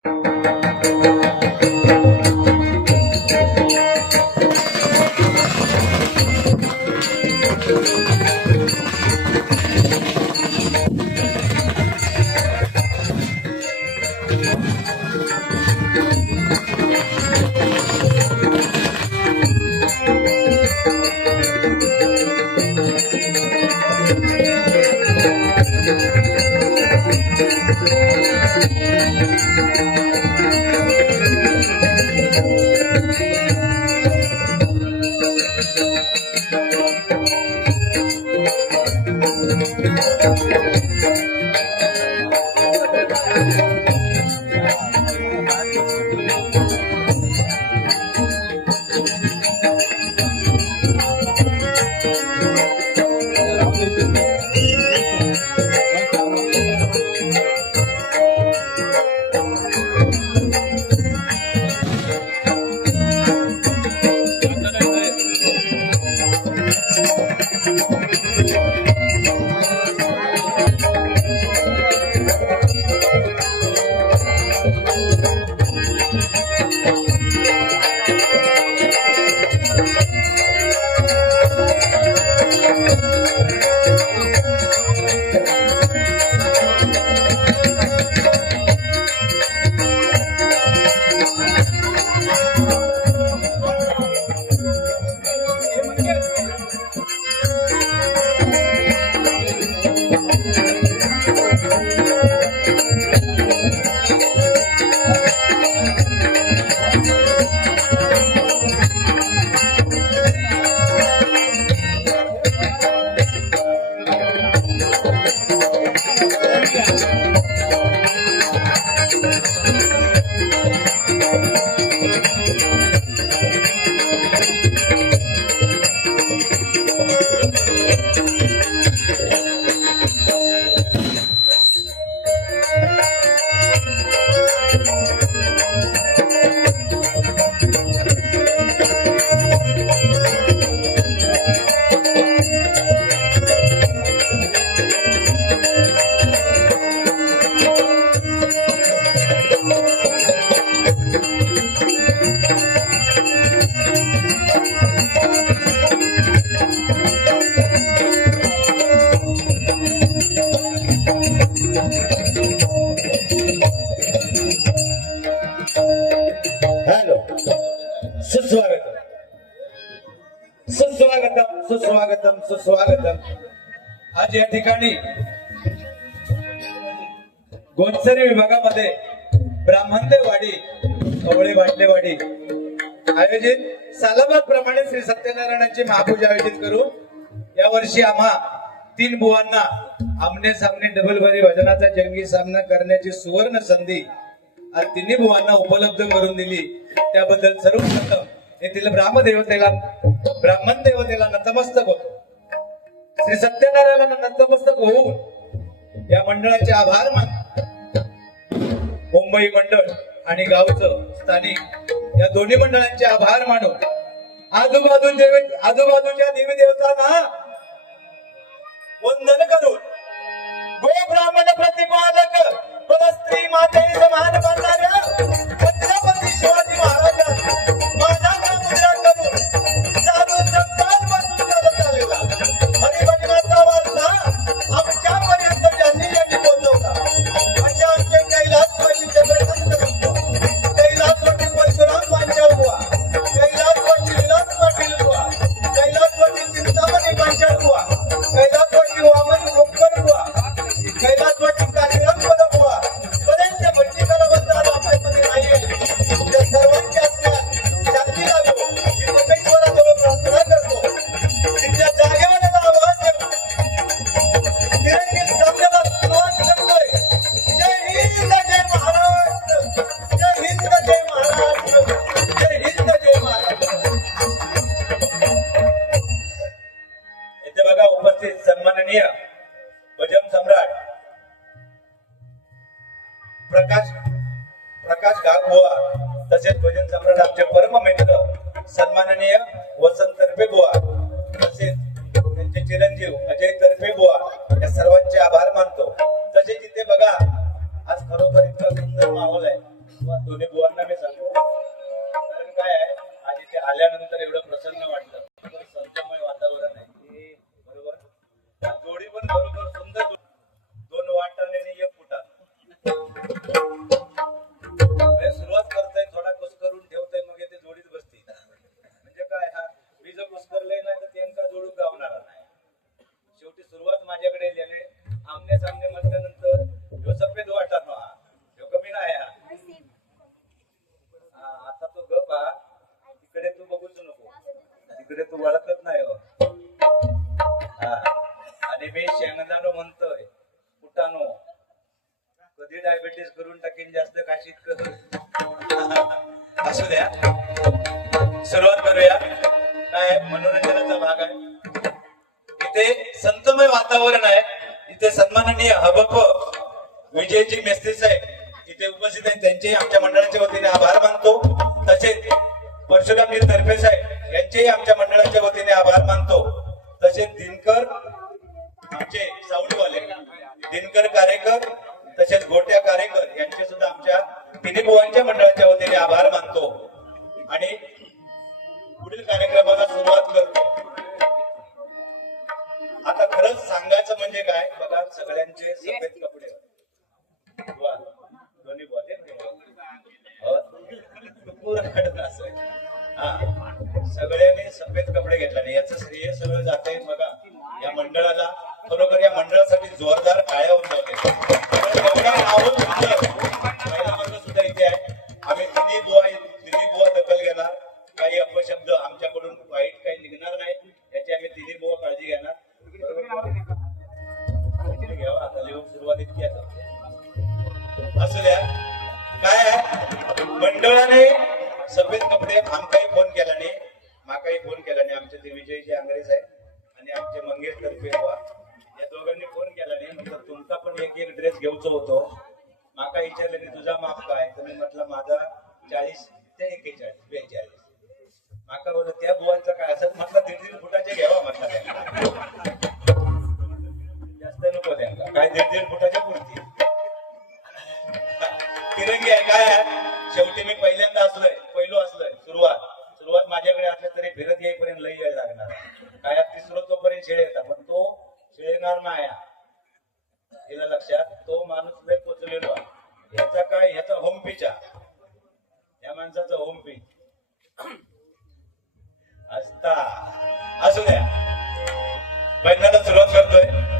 Hello, सुस्वागतम सुस्वागतम सुस्वागतम सुस्वागतम. आज या ठिकाणी गोंचरी विभागामध्ये ब्राह्मणदेवाडी कवळे वाटलेवाडी आयोजित सालाबाद प्रमाणे श्री सत्यनारायणाची महापूजा आयोजित करू. या वर्षी आम्हा 3 बुवांना आमने सामने डबल बारी भजनाचा जंगी सामना करण्याची सुवर्ण संधी आज 3 बुवांना उपलब्ध करून दिली. त्याबद्दल सर्वप्रथम येथील ब्राह्मण देवतेला नतमस्तक होतो. श्री सत्यनारायणाला नतमस्तक होऊन या मंडळाचे आभार मानतो. मुंबई मंडळ आणि गावचं स्थानिक या दोन्ही मंडळांचे आभार मानू. आजूबाजूच्या देवी देवतांना वंदन करून गो ब्राह्मण प्रतिपादक स्त्री माते समान बनणाऱ्या छत्रपती शिवाजी महाराज माझा पूजा करून साधू संतांपासून चालत आलेला हरिभजनाचा वारसा आमच्यापर्यंत ज्यांनी पोहोचवला अशा आमचे कैलासवासी चंद्रकांत कैलासवासी परशुराम पांचाळ बुवा, कैलासवासी विलास पाटील बुवा, कैलासवासी चिंतामणी पांचाळ बुवा, कैलासवासी वामन कोकण बुवा, कैलासवासी काशीराम बुवा पर्यंत भक्तीला वंदना आपल्यामध्ये नाही. त्या सर्वांच्या शांती लागो ही परमेश्वराजवळ प्रार्थना करतो. तिच्या जागेवर आवाज तिरंगी सामन्याला सुरुवात करतोय. जय हिंद जय महाराष्ट्र, जय हिंद जय महाराष्ट्र, जय हिंद जय महाराष्ट्र. इथे बघा उपस्थित सन्माननीय भजन सम्राट प्रकाश गागबुवा तसेच भजन सम्राट आमचे परम मित्र सन्माननीय वसंत तरफे बुवा तसेच त्यांचे चिरंजीव अजय तरफे बुवा या सर्वांचे आभार मानतो. तसेच इथे बघा आज खरोखर इतका सुंदर माहोल आहे. दोन्ही बुवांना मी सांगतो कारण काय आहे आज इथे आल्यानंतर एवढं प्रसन्न वाटलं संतमय वातावरण आहे बरोबर जोडी पण बरोबर सुंदर दोन वाटाणे आणि एक फुटा सुरुवात करताय थोडा कुस करून ठेवताय मग ते जोडीत बसती म्हणजे काय हा मी जर कुस करलंय ना तर त्यांना जोडून गावणार नाही शेवटी सुरुवात माझ्याकडे येणे आमने सामने म्हटल्यानंतर ह्यो सफेद वाटाणा ह्यो कमी नाही हा आता तो गप हा इकडे तू बघूच नको तिकडे तू वळखत नाही हो हा आणि मी शेंगदाणो म्हणतोय फुटाणो कधी डायबिटीस करून टाकीन जास्त काशीत कर असू द्या सुरुवात करूया काय मनोरंजनाचा भाग आहे इथे संतमय वातावरण आहे इथे सन्माननीय हबप विजयजी मेस्त्री साहेब इथे उपस्थित आहेत त्यांचे आमच्या मंडळाच्या वतीने आभार मानतो तसेच परशुरामजी तरफे साहेब यांचेही आमच्या मंडळाच्या वतीने आभार मानतो तसेच दिनकर आमचे साऊंडवाले दिनकर कारेकर तसेच गोट्या कारेकर यांचे सुद्धा आमच्या तिन्ही बुवांच्या मंडळाच्या वतीने आभार मानतो आणि पुढील कार्यक्रमाला सुरुवात करतो आता खरंच सांगायचं म्हणजे काय बघा सगळ्यांचे सफेद कपडे दोन्ही बुवा सगळ्यांनी सफेद कपडे घेतले नाही याचं श्रेय सगळं जाते बघा या मंडळाला खरोखर या मंडळासाठी जोरदार टाळ्या होऊन जाते महिला वर्ग सुद्धा इथे आहे आम्ही तिन्ही बुवा दखल घेणार काही अपशब्द आमच्याकडून वाईट काही निघणार नाही याची आम्ही तिन्ही बुवा काळजी घेणार घ्यावा आता लिहून सुरुवात इतकी आता असू द्या काय आहे मंडळाने सफेद कपडे आमकाही फोन केला नाही माकाही फोन केला नाही आमचे ते विजयजी अंग्रेज आहे आणि आमचे मंगेश तर्फे बुवा या दोघांनी फोन केला नाही म्हटलं तुमचा पण एक एक ड्रेस घेऊच होतो माका विचारले तुझा माप काय तर मी म्हटलं माझा 40 ते 41 42 माका बोलत त्या बुवांचं काय असं म्हटलं 1.5 फुटाचे घ्यावा म्हटलं जास्त नको त्यांना काय 1.5 फुटाच्या पुरती तिरंगी आहे काय आहे शेवटी मी पहिल्यांदा पहिलो असलोय सुरुवात माझ्याकडे असल्या तरी फिरत येईपर्यंत लई वेळ लागणार काय तिसरं तोपर्यंत शेळे येतात पण तो शेळणार नाही तिला लक्षात तो माणूस लय पोचलेलो याचा काय याचा होमपीच या माणसाचा होमपीच असता असू द्या पहिल्यांदा सुरुवात करतोय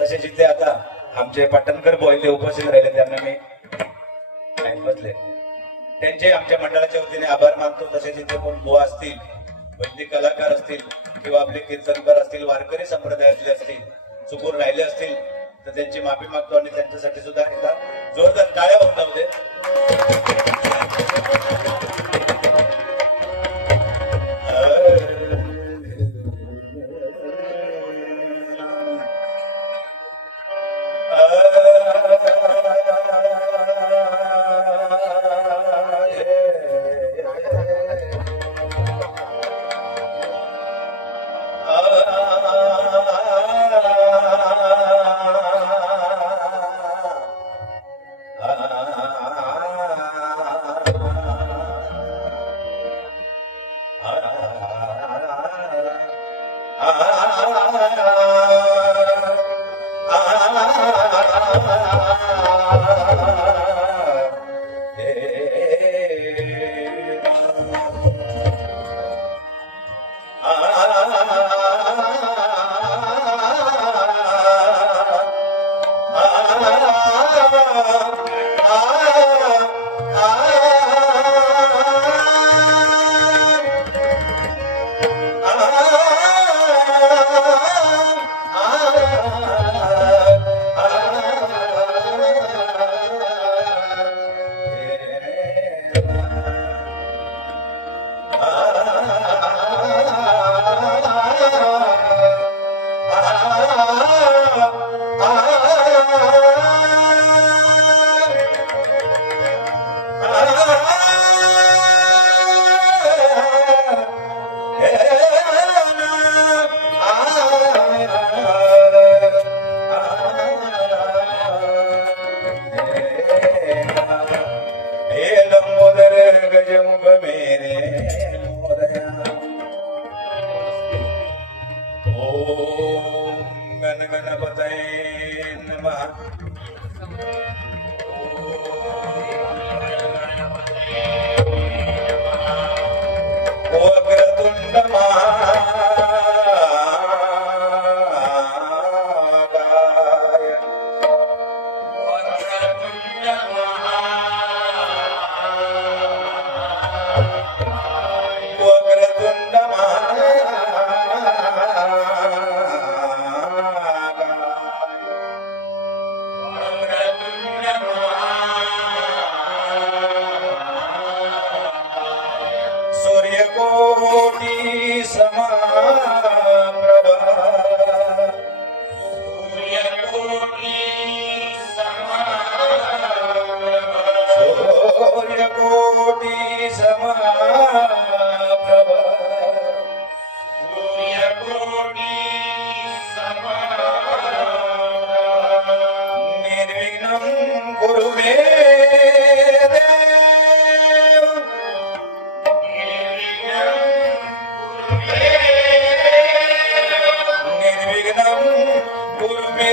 तसे जिथे आता आमचे पाटणकर बॉय ते उपस्थित राहिले त्यांना मी बसले त्यांचे आमच्या मंडळाच्या वतीने आभार मानतो तसे जिथे कोण बुवा असतील वैदिक कलाकार असतील किंवा आपले कीर्तनकार असतील वारकरी संप्रदायातले असतील चुकून राहिले असतील तर त्यांची माफी मागतो आणि त्यांच्यासाठी सुद्धा एकदा जोरदार टाळ्या होऊन जाऊ दे सूर्यकोटि समाप्रभा सूर्यकोटि समाप्रभा निर्विघ्नं कुरु मे देव निर्विघ्नं कुरु मे